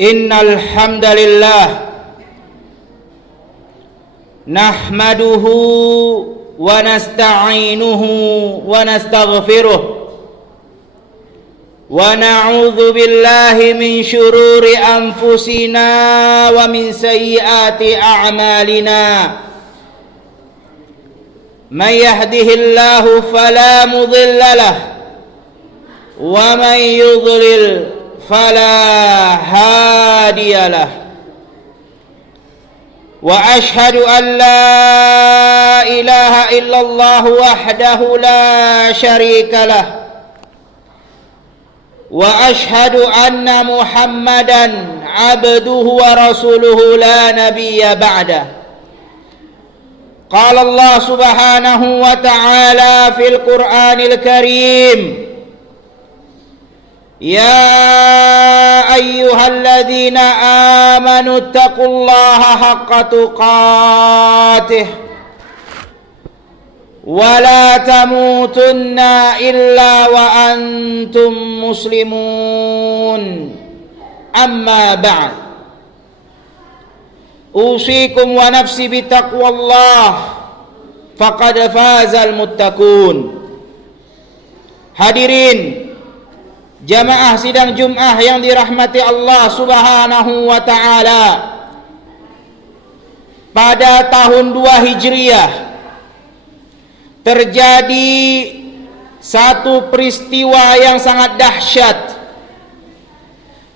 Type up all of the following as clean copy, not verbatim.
Innal hamdalillah nahmaduhu wa nasta'inuhu wa nastaghfiruh wa na'udzu billahi min syururi anfusina wa min sayyiati a'malina. Man yahdihillahu fala mudilla lahu wa man yudlil fala hadiyalah. Wa ashhadu an la ilaha illallah wahdahu la syarikalah wa ashhadu anna Muhammadan abduhu wa rasuluhu la nabiyya ba'dah. Qala Allah subhanahu wa ta'ala fil Qur'anil Karim, Ya ayyuhalladzina amanu taqullaha haqqa tuqatih wa la tamutunna illa wa antum muslimun. Amma ba'd. Usikum wa nafsi bitaqwallah faqad fazal muttaqun. Hadirin jamaah sidang Jum'ah yang dirahmati Allah subhanahu wa ta'ala, pada tahun 2 Hijriah terjadi satu peristiwa yang sangat dahsyat.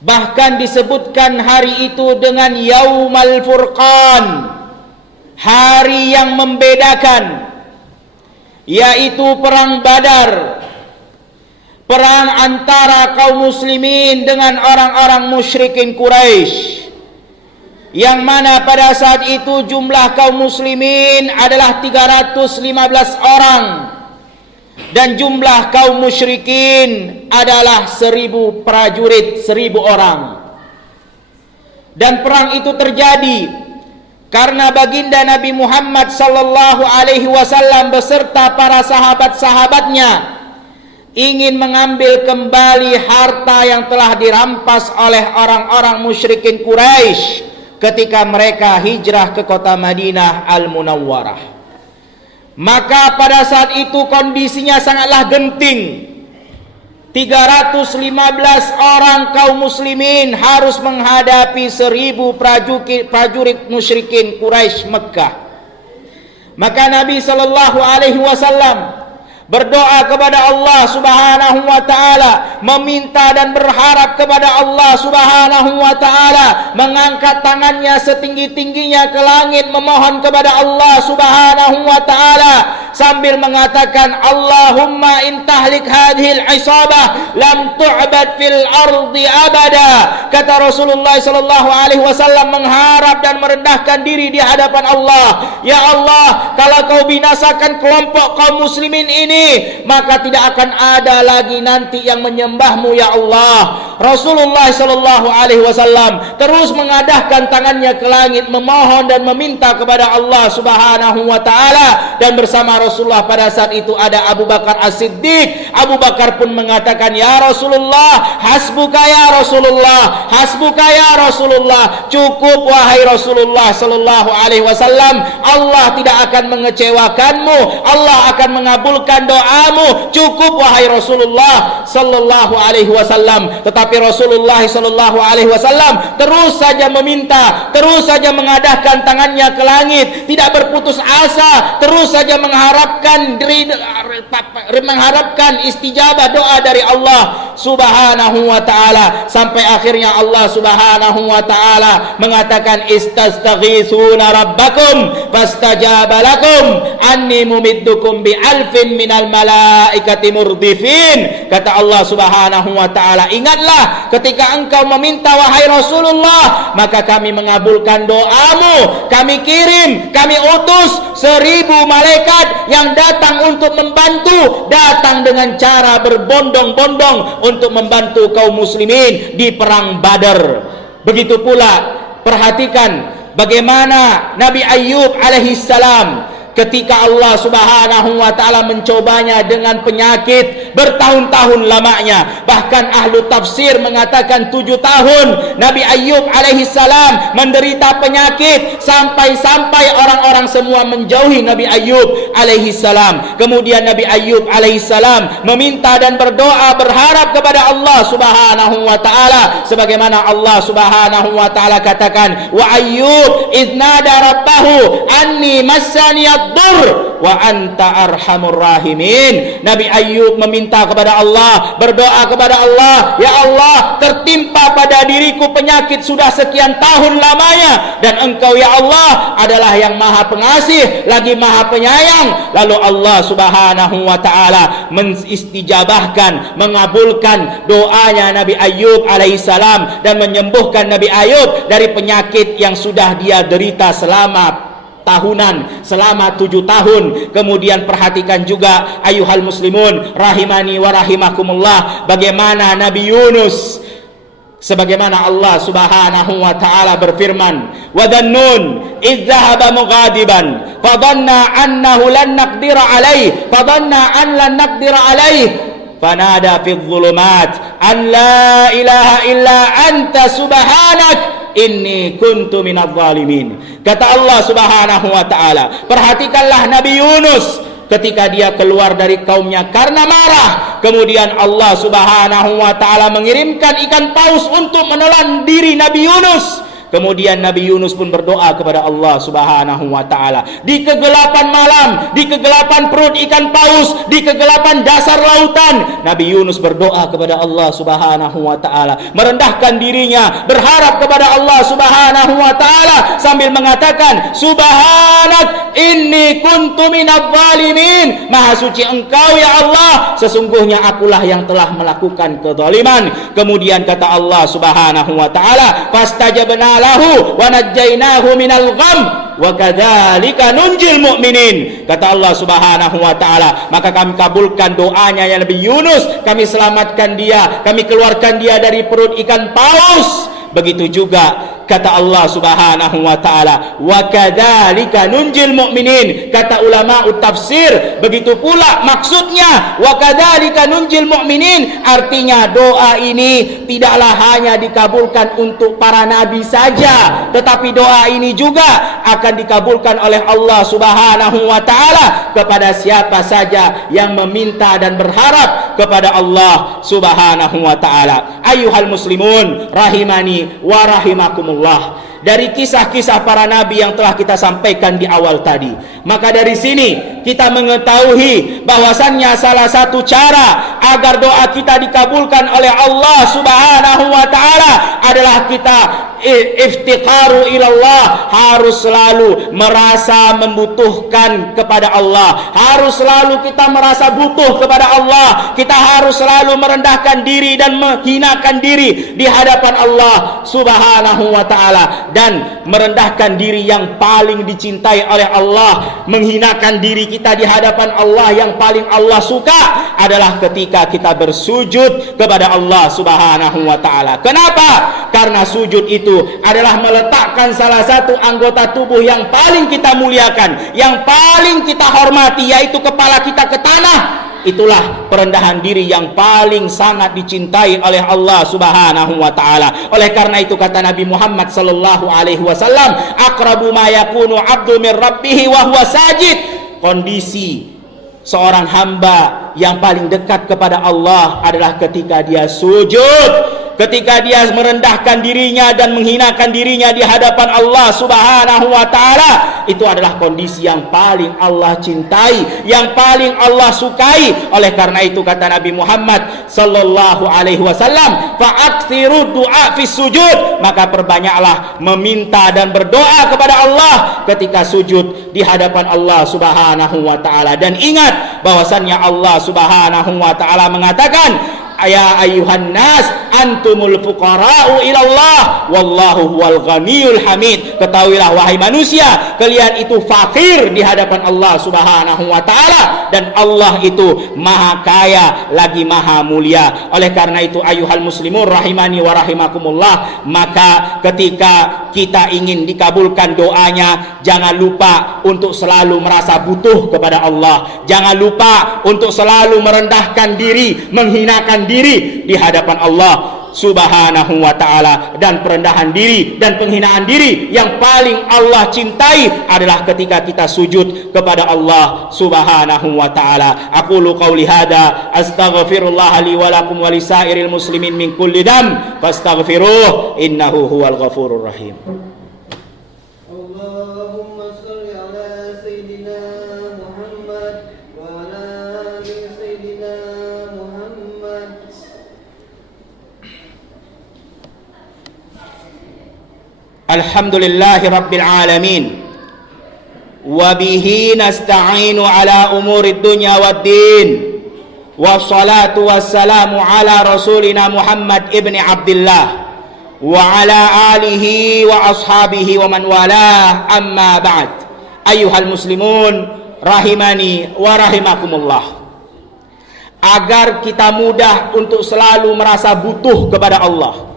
Bahkan disebutkan hari itu dengan Yaumal Furqan, hari yang membedakan, yaitu perang Badar, perang antara kaum muslimin dengan orang-orang musyrikin Quraisy, yang mana pada saat itu jumlah kaum muslimin adalah 315 orang dan jumlah kaum musyrikin adalah 1000 prajurit, 1000 orang. Dan perang itu terjadi karena baginda Nabi Muhammad sallallahu alaihi wasallam beserta para sahabat-sahabatnya ingin mengambil kembali harta yang telah dirampas oleh orang-orang musyrikin Quraisy ketika mereka hijrah ke kota Madinah Al-Munawwarah. Maka pada saat itu kondisinya sangatlah genting. 315 orang kaum muslimin harus menghadapi 1000 prajurit musyrikin Quraisy Mekah. Maka Nabi sallallahu alaihi wasallam berdoa kepada Allah subhanahu wa ta'ala, meminta dan berharap kepada Allah subhanahu wa ta'ala, mengangkat tangannya setinggi-tingginya ke langit, memohon kepada Allah subhanahu wa ta'ala sambil mengatakan, Allahumma intahlik hadhil isabah lam tu'bad fil ardi abada. Kata Rasulullah sallallahu alaihi wasallam mengharap dan merendahkan diri di hadapan Allah, ya Allah, kalau kau binasakan kelompok kaum muslimin ini, maka tidak akan ada lagi nanti yang menyembahmu, ya Allah. Rasulullah sallallahu alaihi wasallam terus mengadahkan tangannya ke langit, memohon dan meminta kepada Allah subhanahu wa ta'ala. Dan bersama Rasulullah pada saat itu ada Abu Bakar As-Siddiq. Abu Bakar pun mengatakan, ya Rasulullah, hasbuka ya Rasulullah, hasbuka ya Rasulullah, cukup wahai Rasulullah sallallahu alaihi wasallam, Allah tidak akan mengecewakanmu, Allah akan mengabulkan doamu, cukup wahai Rasulullah sallallahu alaihi wasallam. Tetapi Rasulullah sallallahu alaihi wasallam terus saja meminta, terus saja mengadahkan tangannya ke langit, tidak berputus asa, terus saja mengharapkan istijabah doa dari Allah subhanahu wa ta'ala, sampai akhirnya Allah subhanahu wa ta'ala mengatakan, istastaghithuna rabbakum fastajaba lakum anni mumiddukum bi alfin minal malaikati murdifin. Kata Allah subhanahu wa ta'ala, ingatlah ketika engkau meminta wahai Rasulullah, maka kami mengabulkan doamu, kami kirim, kami utus 1000 malaikat yang datang untuk membantu, datang dengan cara berbondong-bondong untuk membantu kaum muslimin di perang Badar. Begitu pula perhatikan bagaimana Nabi Ayyub alaihissalam ketika Allah subhanahu wa ta'ala mencobanya dengan penyakit, bertahun-tahun lamanya. Bahkan ahlu tafsir mengatakan 7 tahun Nabi Ayyub alaihi salam menderita penyakit sampai-sampai orang-orang semua menjauhi Nabi Ayyub alaihi salam. Kemudian Nabi Ayyub alaihi salam meminta dan berdoa berharap kepada Allah Subhanahu wa taala sebagaimana Allah Subhanahu wa taala katakan, wa Ayyub idnada rabbahu anni massani ad-dur wa anta arhamur rahimin. Nabi Ayyub meminta kepada Allah, berdoa kepada Allah, ya Allah, tertimpa pada diriku penyakit sudah sekian tahun lamanya, dan Engkau ya Allah adalah yang maha pengasih lagi maha penyayang. Lalu Allah Subhanahu wa taala menistijabahkan, mengabulkan doanya Nabi Ayyub alaihissalam dan menyembuhkan Nabi Ayyub dari penyakit yang sudah dia derita selama tahunan, selama 7 tahun. Kemudian perhatikan juga ayuhal muslimun rahimani wa rahimakumullah, bagaimana Nabi Yunus, sebagaimana Allah Subhanahu wa taala berfirman, wa dhannun idh dhahaba mughadiban fa dhanna annahu lan naqdira alaihi fa dhanna an lan naqdira alaihi fanada fi dhulumat an la ilaha illa anta subhanak inni kuntu minadh zalimin. Kata Allah Subhanahu wa taala, perhatikanlah Nabi Yunus ketika dia keluar dari kaumnya karena marah. Kemudian Allah Subhanahu wa taala mengirimkan ikan paus untuk menelan diri Nabi Yunus. Kemudian Nabi Yunus pun berdoa kepada Allah Subhanahu wa taala. Di kegelapan malam, di kegelapan perut ikan paus, di kegelapan dasar lautan, Nabi Yunus berdoa kepada Allah Subhanahu wa taala, merendahkan dirinya, berharap kepada Allah Subhanahu wa taala sambil mengatakan, Subhanak inni kuntu minadh zalimin. Maha suci Engkau ya Allah, sesungguhnya akulah yang telah melakukan kezaliman. Kemudian kata Allah Subhanahu wa taala, fastajabna lahu wa najjaynahu minal gham wa kadzalika nunjil mu'minin. Kata Allah Subhanahu wa taala, maka kami kabulkan doanya ya Nabi Yunus, kami selamatkan dia, kami keluarkan dia dari perut ikan paus. Begitu juga kata Allah Subhanahu wa taala, wa kadzalika nunjil mu'minin. Kata ulama tafsir, begitu pula maksudnya wa kadzalika nunjil mu'minin, artinya doa ini tidaklah hanya dikabulkan untuk para nabi saja, tetapi doa ini juga akan dikabulkan oleh Allah Subhanahu wa taala kepada siapa saja yang meminta dan berharap kepada Allah Subhanahu wa taala. Ayyuhal muslimun rahimani wa rahimakumullah, dari kisah-kisah para nabi yang telah kita sampaikan di awal tadi, maka dari sini kita mengetahui bahwasannya salah satu cara agar doa kita dikabulkan oleh Allah Subhanahu wa taala adalah kita iftiqaru ilallah, harus selalu merasa membutuhkan kepada Allah, harus selalu kita merasa butuh kepada Allah, kita harus selalu merendahkan diri dan menghinakan diri di hadapan Allah Subhanahu wa taala, dan merendahkan diri yang paling dicintai oleh Allah, menghinakan diri kita di hadapan Allah yang paling Allah suka adalah ketika kita bersujud kepada Allah Subhanahu wa taala. Kenapa? Karena sujud itu adalah meletakkan salah satu anggota tubuh yang paling kita muliakan, yang paling kita hormati, yaitu kepala kita ke tanah. Itulah perendahan diri yang paling sangat dicintai oleh Allah Subhanahu wa taala. Oleh karena itu kata Nabi Muhammad sallallahu alaihi wasallam, aqrabu ma yakunu 'abdu min rabbih wa huwa sajid. Kondisi seorang hamba yang paling dekat kepada Allah adalah ketika dia sujud, ketika dia merendahkan dirinya dan menghinakan dirinya di hadapan Allah Subhanahu wa taala. Itu adalah kondisi yang paling Allah cintai, yang paling Allah sukai. Oleh karena itu kata Nabi Muhammad sallallahu alaihi wasallam, fa'akthiru du'a fi sujud, maka perbanyaklah meminta dan berdoa kepada Allah ketika sujud di hadapan Allah Subhanahu wa taala. Dan ingat bahwasannya Allah Subhanahu wa taala mengatakan, ya ayuhan nas antumul fuqara'u ilallah wallahu huwal ghaniyul hamid. Ketahuilah wahai manusia, kalian itu fakir di hadapan Allah Subhanahu wa taala, dan Allah itu maha kaya lagi maha mulia. Oleh karena itu ayuhal muslimun rahimani wa rahimakumullah, maka ketika kita ingin dikabulkan doanya, jangan lupa untuk selalu merasa butuh kepada Allah. Jangan lupa untuk selalu merendahkan diri, menghinakan diri di hadapan Allah Subhanahu wa ta'ala. Dan perendahan diri dan penghinaan diri yang paling Allah cintai adalah ketika kita sujud kepada Allah Subhanahu wa ta'ala. Aqulu qawli hadza astaghfirullah li wa lakum wa lisairil muslimin min kulli dam fastaghfiruh innahu huwal ghafurur rahim. Alhamdulillahi rabbil alamin wa bihi nasta'inu ala umurid dunya waddin, wassalatu wassalamu ala rasulina Muhammad ibni Abdullah wa ala alihi wa ashabihi wa man walah, amma ba'd. Ayuhal muslimun rahimani wa rahimakumullah, agar kita mudah untuk selalu merasa butuh kepada Allah,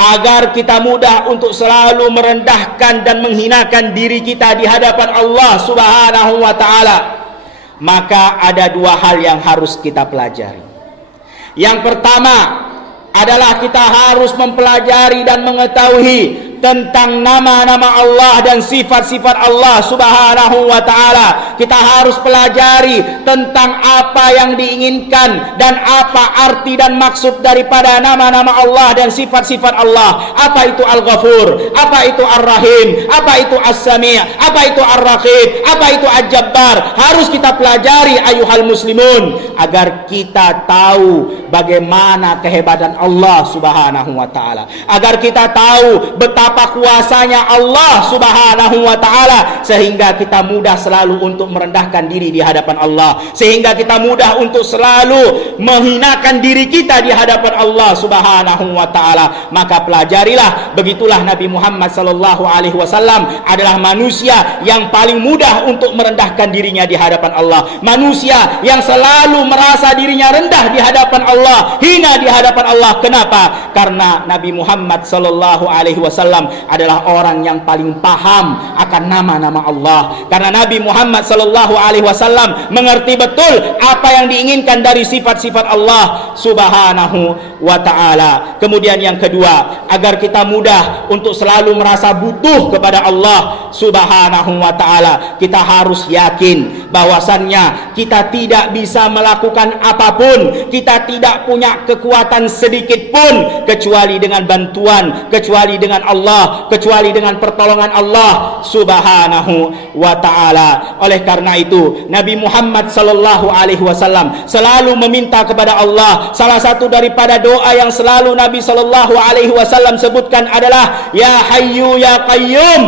agar kita mudah untuk selalu merendahkan dan menghinakan diri kita di hadapan Allah Subhanahu wa ta'ala, maka ada dua hal yang harus kita pelajari. Yang pertama adalah kita harus mempelajari dan mengetahui tentang nama-nama Allah dan sifat-sifat Allah Subhanahu wa ta'ala. Kita harus pelajari tentang apa yang diinginkan dan apa arti dan maksud daripada nama-nama Allah dan sifat-sifat Allah. Apa itu Al-Ghafur, apa itu Ar-Rahim, apa itu As-Sami', apa itu Ar-Raqib, apa itu Al-Jabbar. Harus kita pelajari ayuhal muslimun, agar kita tahu bagaimana kehebatan Allah Subhanahu wa ta'ala, agar kita tahu betapa kuasanya Allah Subhanahu wa ta'ala, sehingga kita mudah selalu untuk merendahkan diri di hadapan Allah, sehingga kita mudah untuk selalu menghinakan diri kita di hadapan Allah Subhanahu wa ta'ala. Maka pelajarilah. Begitulah Nabi Muhammad sallallahu alaihi wasallam adalah manusia yang paling mudah untuk merendahkan dirinya di hadapan Allah, manusia yang selalu merasa dirinya rendah di hadapan Allah, hina di hadapan Allah. Kenapa? Karena Nabi Muhammad sallallahu alaihi wasallam adalah orang yang paling paham akan nama-nama Allah. Karena Nabi Muhammad sallallahu alaihi wasallam mengerti betul apa yang diinginkan dari sifat-sifat Allah Subhanahu wa ta'ala. Kemudian yang kedua, agar kita mudah untuk selalu merasa butuh kepada Allah Subhanahu wa ta'ala, kita harus yakin bahwasannya kita tidak bisa melakukan apapun, kita tidak punya kekuatan sedikit pun kecuali dengan bantuan, kecuali dengan Allah, kecuali dengan pertolongan Allah Subhanahu wa ta'ala. Oleh karena itu Nabi Muhammad sallallahu alaihi wasallam selalu meminta kepada Allah. Salah satu daripada doa yang selalu Nabi sallallahu alaihi wasallam sebutkan adalah ya hayyu ya qayyum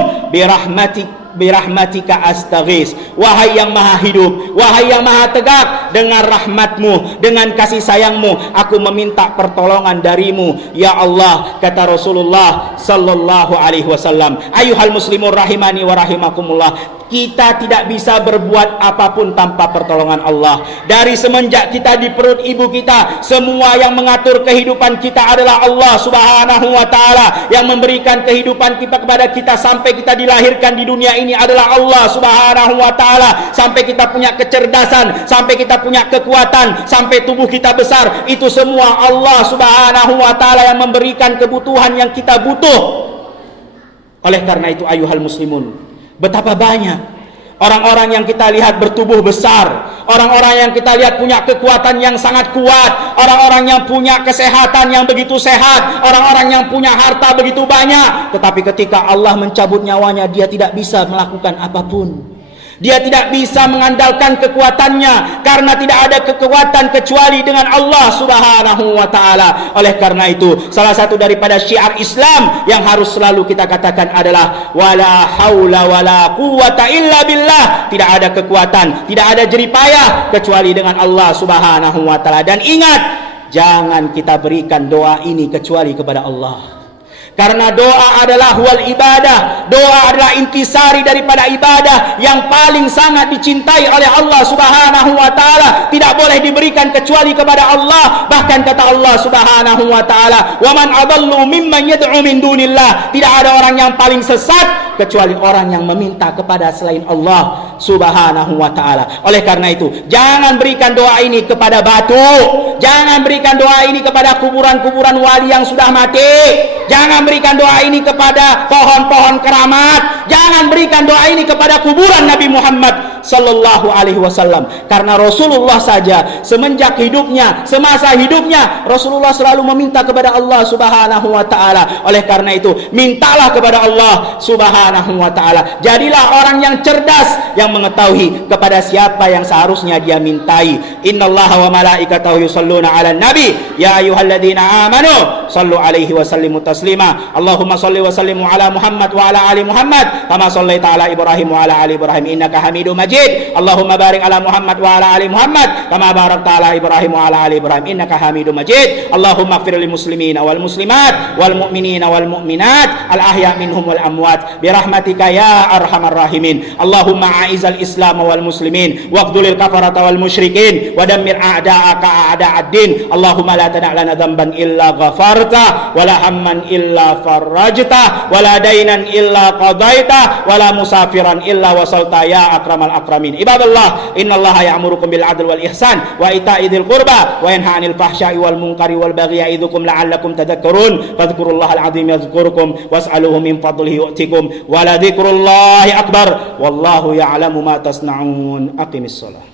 birahmatika astaghis. Wahai yang maha hidup, wahai yang maha tegak, dengan rahmatmu, dengan kasih sayangmu, aku meminta pertolongan darimu ya Allah, kata Rasulullah sallallahu alaihi wasallam. Ayuhal muslimun rahimani wa rahimakumullah, kita tidak bisa berbuat apapun tanpa pertolongan Allah. Dari semenjak kita di perut ibu kita, semua yang mengatur kehidupan kita adalah Allah Subhanahu wa ta'ala. Yang memberikan kehidupan kita kepada kita sampai kita dilahirkan di dunia ini adalah Allah Subhanahu wa ta'ala. Sampai kita punya kecerdasan, sampai kita punya kekuatan, sampai tubuh kita besar, itu semua Allah Subhanahu wa ta'ala yang memberikan kebutuhan yang kita butuh. Oleh karena itu ayuhal muslimun, betapa banyak orang-orang yang kita lihat bertubuh besar, orang-orang yang kita lihat punya kekuatan yang sangat kuat, orang-orang yang punya kesehatan yang begitu sehat, orang-orang yang punya harta begitu banyak, tetapi ketika Allah mencabut nyawanya, dia tidak bisa melakukan apapun. Dia tidak bisa mengandalkan kekuatannya, karena tidak ada kekuatan kecuali dengan Allah Subhanahu wa ta'ala. Oleh karena itu, salah satu daripada syiar Islam yang harus selalu kita katakan adalah wala haula wala quwwata illa billah. Tidak ada kekuatan, tidak ada jeripayah kecuali dengan Allah Subhanahu wa ta'ala. Dan ingat, jangan kita berikan doa ini kecuali kepada Allah. Karena doa adalah wal ibadah. Doa adalah intisari daripada ibadah yang paling sangat dicintai oleh Allah Subhanahu wa taala. Tidak boleh diberikan kecuali kepada Allah. Bahkan kata Allah Subhanahu wa taala, "Wa man adallu mimman yad'u min dunillah." Tidak ada orang yang paling sesat kecuali orang yang meminta kepada selain Allah Subhanahu wa taala. Oleh karena itu, jangan berikan doa ini kepada batu. Jangan berikan doa ini kepada kuburan-kuburan wali yang sudah mati. Jangan berikan doa ini kepada pohon-pohon keramat. Jangan berikan doa ini kepada kuburan Nabi Muhammad sallallahu alaihi wasallam. Karena Rasulullah saja semenjak hidupnya, semasa hidupnya, Rasulullah selalu meminta kepada Allah Subhanahu wa taala. Oleh karena itu, mintalah kepada Allah Subhanahu wa taala. Jadilah orang yang cerdas, yang mengetahui kepada siapa yang seharusnya dia mintai. Innallaha wa malaikatahu yusholluna 'alan nabi ya ayyuhalladzina amanu shallu 'alaihi wa sallimu taslima. Allahumma shalli wa sallimu ala Muhammad wa ala ali Muhammad kama shallaita ala Ibrahim wa ala ali Ibrahim innaka Hamidum Majid. Allahumma barik ala Muhammad wa ala ali Muhammad kama barakta ala Ibrahim wa ala ali Ibrahim innaka Hamidum Majid. Allahumma ighfir lil muslimina wal muslimat wal mu'minina wal mu'minat al ahya minhum wal amwat bi rahmatika ya arhamar rahimin. Allahumma a'izal Islam wal muslimin waqdulil kafarata wal musyrikin wa dammir a'da'aka a'da'ad-din. Allahumma la tada' lana dhanban illa ghafarta wa la hamman illa farajta wa la dainan illa qadaita wa la musafiran illa wasalta ya akramal akramin. Ibadallah, innallaha ya'murukum bil 'adli wal ihsan wa ita'i dzil qurba wa yanha 'anil fahsya'i wal munkari wal baghi ya'idukum la'allakum tadhakkarun. Fadhkurullahal 'azim yadhkurukum was'aluhu min fadlihi yu'tikum wa la dzikrullahi akbar wallahu ya'lamu ma tasna'un. Aqimis shalah.